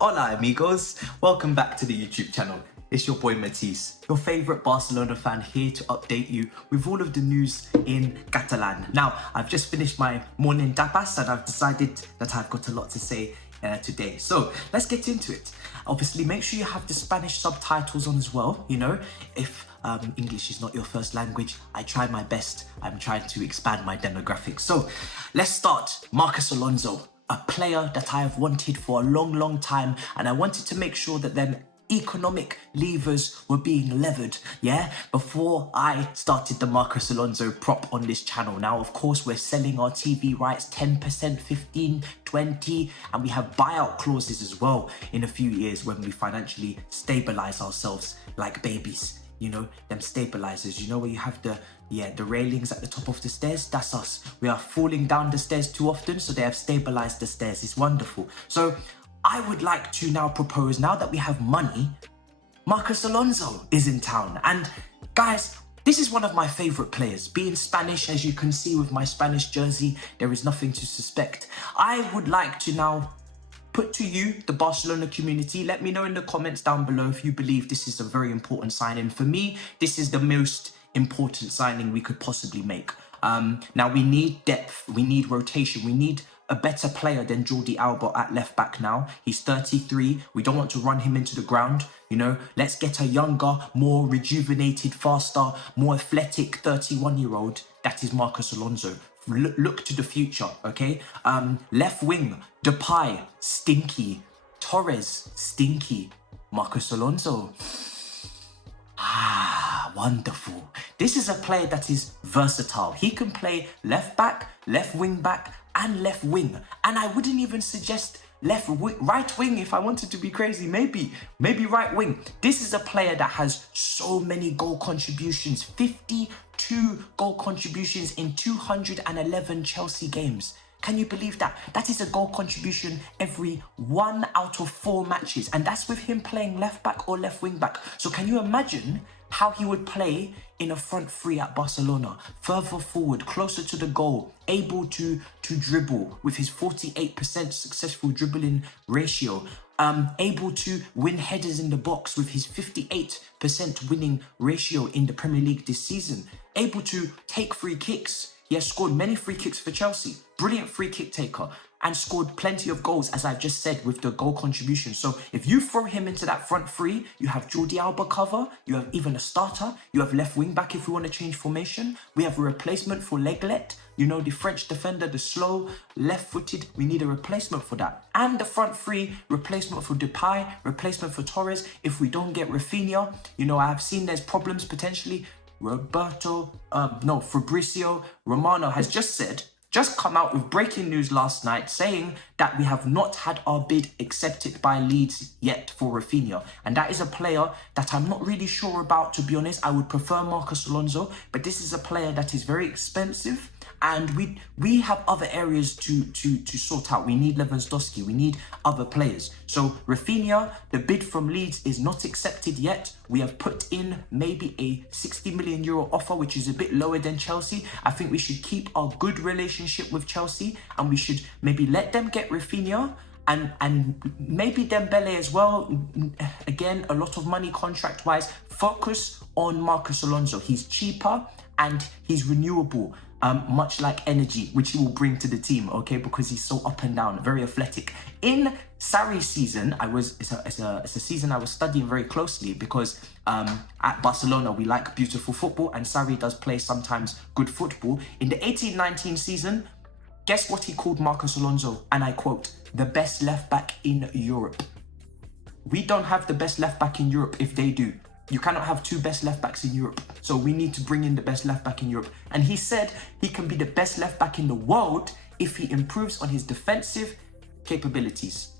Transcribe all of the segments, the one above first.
Hola amigos, welcome back to the YouTube channel. It's your boy Matisse, your favourite Barcelona fan, here to update you with all of the news in Catalan. Now, I've just finished my morning tapas and I've decided that I've got a lot to say today. So let's get into it. Obviously, make sure you have the Spanish subtitles on as well. You know, if English is not your first language, I try my best. I'm trying to expand my demographics. So let's start. Marcos Alonso, a player that I have wanted for a long time, and I wanted to make sure that them economic levers were being levered, yeah, before I started the Marcos Alonso prop on this channel. Now, of course, we're selling our TV rights 10%, 15, 20, and we have buyout clauses as well in a few years when we financially stabilize ourselves like babies. You know, them stabilizers, you know, where you have the railings at the top of the stairs. That's us. We are falling down the stairs too often, so they have stabilized the stairs. It's wonderful. So I would like to now propose, now that we have money, Marcos Alonso is in town. And guys, this is one of my favorite players. Being Spanish, as you can see with my Spanish jersey, there is nothing to suspect. I would like to now put to you, the Barcelona community, let me know in the comments down below if you believe this is a very important signing. For me, this is the most important signing we could possibly make. Now, we need depth, we need rotation, we need a better player than Jordi Alba at left back now. He's 33. We don't want to run him into the ground. You know, let's get a younger, more rejuvenated, faster, more athletic 31-year-old. That is Marcos Alonso. Look to the future, okay? Left wing, Depay, stinky. Torres, stinky. Marcos Alonso. Wonderful. This is a player that is versatile. He can play left back, left wing back, and left wing. And I wouldn't even suggest right wing if I wanted to be crazy. Maybe right wing. This is a player that has so many goal contributions. 52 goal contributions in 211 Chelsea games. Can you believe that? That is a goal contribution every 1 out of 4 matches. And that's with him playing left back or left wing back. So can you imagine how he would play in a front three at Barcelona? Further forward, closer to the goal, able to dribble with his 48% successful dribbling ratio. Able to win headers in the box with his 58% winning ratio in the Premier League this season. Able to take free kicks. He has scored many free kicks for Chelsea. Brilliant free kick taker. And scored plenty of goals, as I've just said, with the goal contribution. So if you throw him into that front three, you have Jordi Alba cover, you have even a starter, you have left wing back if we want to change formation. We have a replacement for Leglet, you know, the French defender, the slow, left-footed. We need a replacement for that. And the front three, replacement for Depay, replacement for Torres. If we don't get Rafinha, you know, I have seen there's problems potentially. Fabrizio Romano has just come out with breaking news last night saying that we have not had our bid accepted by Leeds yet for Rafinha. And that is a player that I'm not really sure about, to be honest. I would prefer Marcos Alonso, but this is a player that is very expensive. And we have other areas to sort out. We need Lewandowski. We need other players. So Rafinha, the bid from Leeds is not accepted yet. We have put in maybe a 60 million euro offer, which is a bit lower than Chelsea. I think we should keep our good relationship with Chelsea, and we should maybe let them get Rafinha. And maybe Dembele as well. Again, a lot of money contract-wise. Focus on Marcos Alonso. He's cheaper and he's renewable. Much like energy, which he will bring to the team, okay, because he's so up and down, very athletic. In Sarri's season, it's a season I was studying very closely because at Barcelona we like beautiful football, and Sarri does play sometimes good football. In the 18-19 season, guess what he called Marcos Alonso? And I quote, the best left back in Europe. We don't have the best left back in Europe if they do. You cannot have 2 best left backs in Europe. So we need to bring in the best left back in Europe. And he said he can be the best left back in the world if he improves on his defensive capabilities.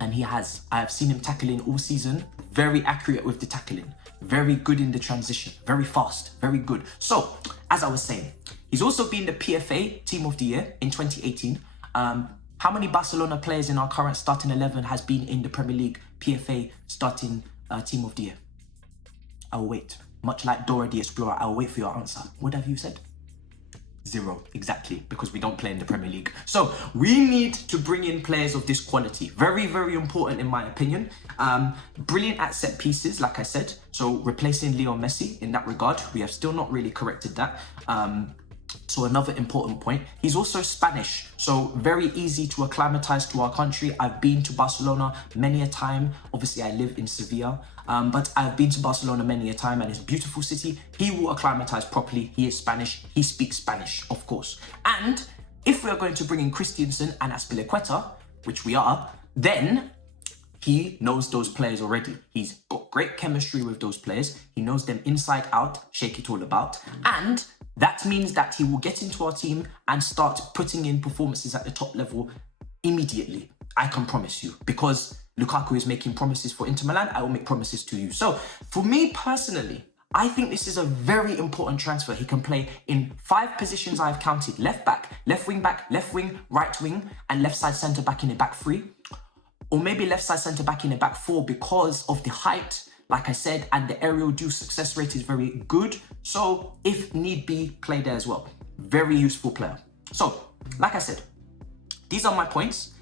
And he has. I have seen him tackling all season. Very accurate with the tackling. very good in the transition, very fast, very good. So, as I was saying, he's also been the PFA Team of the Year in 2018. How many Barcelona players in our current starting 11 has been in the Premier League PFA starting Team of the Year? I will wait. Much like Dora the Explorer, I will wait for your answer. What have you said? 0, exactly, because we don't play in the Premier League. So we need to bring in players of this quality. Very, very important in my opinion. Brilliant at set pieces, like I said. So replacing Leo Messi in that regard. We have still not really corrected that. So another important point, he's also Spanish, so very easy to acclimatize to our country. I've been to Barcelona many a time. Obviously I live in Sevilla, but I've been to Barcelona many a time, and it's a beautiful city. He will acclimatize properly. He is Spanish, he speaks Spanish, of course. And if we're going to bring in Christensen and Azpilicueta, which we are, then he knows those players already. He's got great chemistry with those players. He knows them inside out, shake it all about. And that means that he will get into our team and start putting in performances at the top level immediately. I can promise you, because Lukaku is making promises for Inter Milan. I will make promises to you. So for me personally, I think this is a very important transfer. He can play in 5 positions I've counted: left back, left wing, right wing, and left side centre back in a back 3. Or maybe left side centre back in a back 4 because of the height, like I said, and the aerial duel success rate is very good. So if need be, play there as well. Very useful player. So, like I said, these are my points.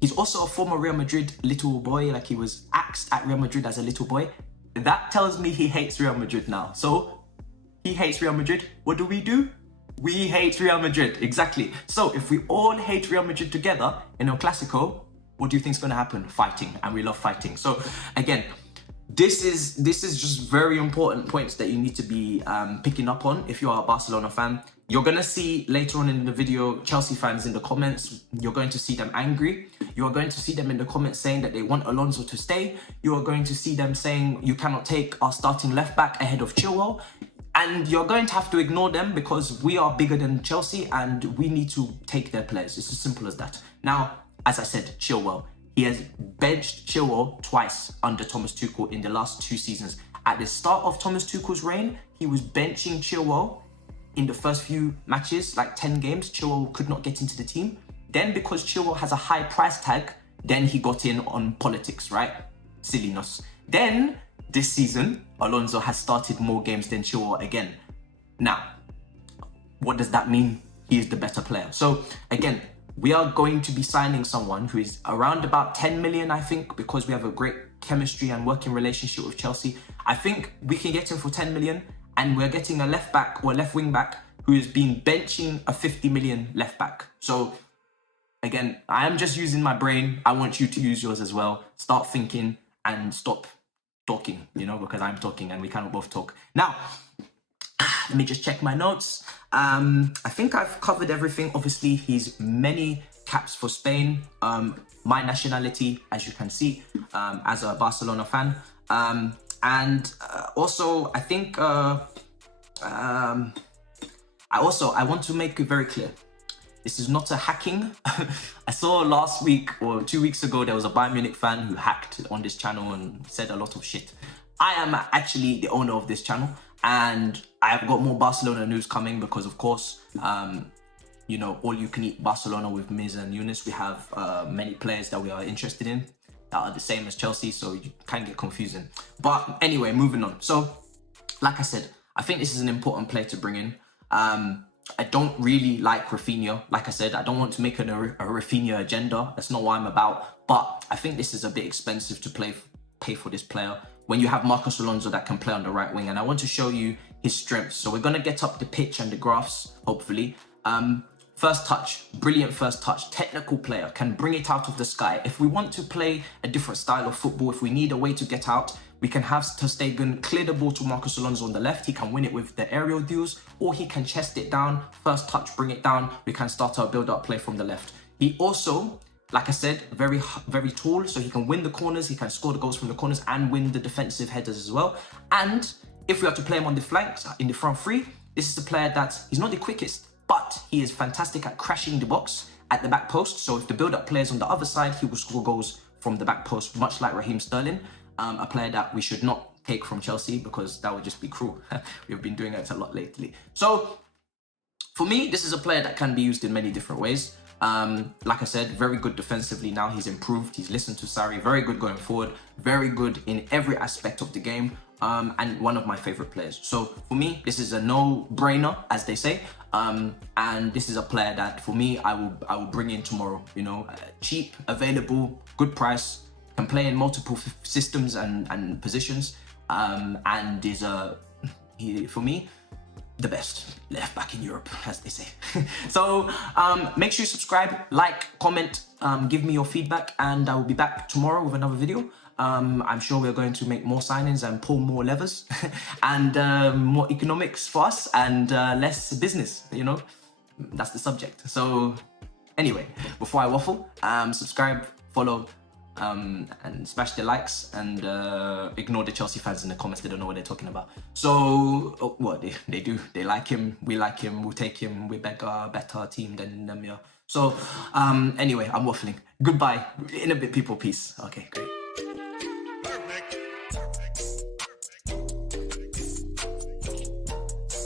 He's also a former Real Madrid little boy, like he was axed at Real Madrid as a little boy. That tells me he hates Real Madrid now. So, he hates Real Madrid. What do? We hate Real Madrid, exactly. So, if we all hate Real Madrid together in El Clasico, what do you think is going to happen? Fighting, and we love fighting. So, again, this is just very important points that you need to be picking up on if you are a Barcelona fan. You're going to see later on in the video Chelsea fans in the comments. You're going to see them angry. You are going to see them in the comments saying that they want Alonso to stay. You are going to see them saying you cannot take our starting left back ahead of Chilwell. And you're going to have to ignore them because we are bigger than Chelsea and we need to take their players. It's as simple as that. Now, as I said, Chilwell. He has benched Chilwell twice under Thomas Tuchel in the last 2 seasons. At the start of Thomas Tuchel's reign, he was benching Chilwell in the first few matches, like 10 games. Chilwell could not get into the team. Then because Chilwell has a high price tag, then he got in on politics, right? Silliness. Then this season, Alonso has started more games than Chilwell again. Now, what does that mean? He is the better player. So again, we are going to be signing someone who is around about 10 million, I think, because we have a great chemistry and working relationship with Chelsea. I think we can get him for 10 million, and we're getting a left back or left wing back who has been benching a 50 million left back. So again, I am just using my brain. I want you to use yours as well. Start thinking and stop talking, because I'm talking and we cannot both talk. Now, let me just check my notes. I think I've covered everything. Obviously, he's many caps for Spain. My nationality, as you can see, as a Barcelona fan. And also, I think, I want to make it very clear. This is not a hacking. I saw last week or 2 weeks ago, there was a Bayern Munich fan who hacked on this channel and said a lot of shit. I am actually the owner of this channel, and I have got more Barcelona news coming because, of course, all you can eat Barcelona with Miz and Yunus. We have many players that we are interested in that are the same as Chelsea, so you can get confusing. But anyway, moving on. So, like I said, I think this is an important player to bring in. I don't really like Rafinha. Like I said, I don't want to make it a Rafinha agenda. That's not what I'm about. But I think this is a bit expensive to pay for this player when you have Marcos Alonso that can play on the right wing. And I want to show you his strengths. So we're going to get up the pitch and the graphs, hopefully. First touch, brilliant first touch, technical player, can bring it out of the sky. If we want to play a different style of football, if we need a way to get out, we can have ter Stegen clear the ball to Marcos Alonso on the left. He can win it with the aerial duels, or he can chest it down, first touch, bring it down. We can start our build-up play from the left. He also, like I said, very, very tall, so he can win the corners, he can score the goals from the corners and win the defensive headers as well. And if we have to play him on the flanks, in the front three, this is a player that, he's not the quickest, but he is fantastic at crashing the box at the back post. So if the build-up player is on the other side, he will score goals from the back post, much like Raheem Sterling, a player that we should not take from Chelsea, because that would just be cruel. We've been doing it a lot lately. So for me, this is a player that can be used in many different ways. Like I said, very good defensively now. He's improved. He's listened to Sarri. Very good going forward. Very good in every aspect of the game. And one of my favorite players. So for me, this is a no-brainer, as they say. And this is a player that, for me, I will bring in tomorrow. You know, cheap, available, good price, can play in multiple systems and positions. And is for me, the best left back in Europe, as they say. So make sure you subscribe, like, comment, give me your feedback, and I will be back tomorrow with another video. I'm sure we're going to make more signings and pull more levers and more economics for us and less business, you know, that's the subject. So anyway, before I waffle, subscribe, follow, and smash the likes, and ignore the Chelsea fans in the comments. They don't know what they're talking about. So what they do, they like him, we like him, we'll take him, we're better team than them. Yeah. So anyway, I'm waffling. Goodbye. In a bit, people. Peace. Okay, great.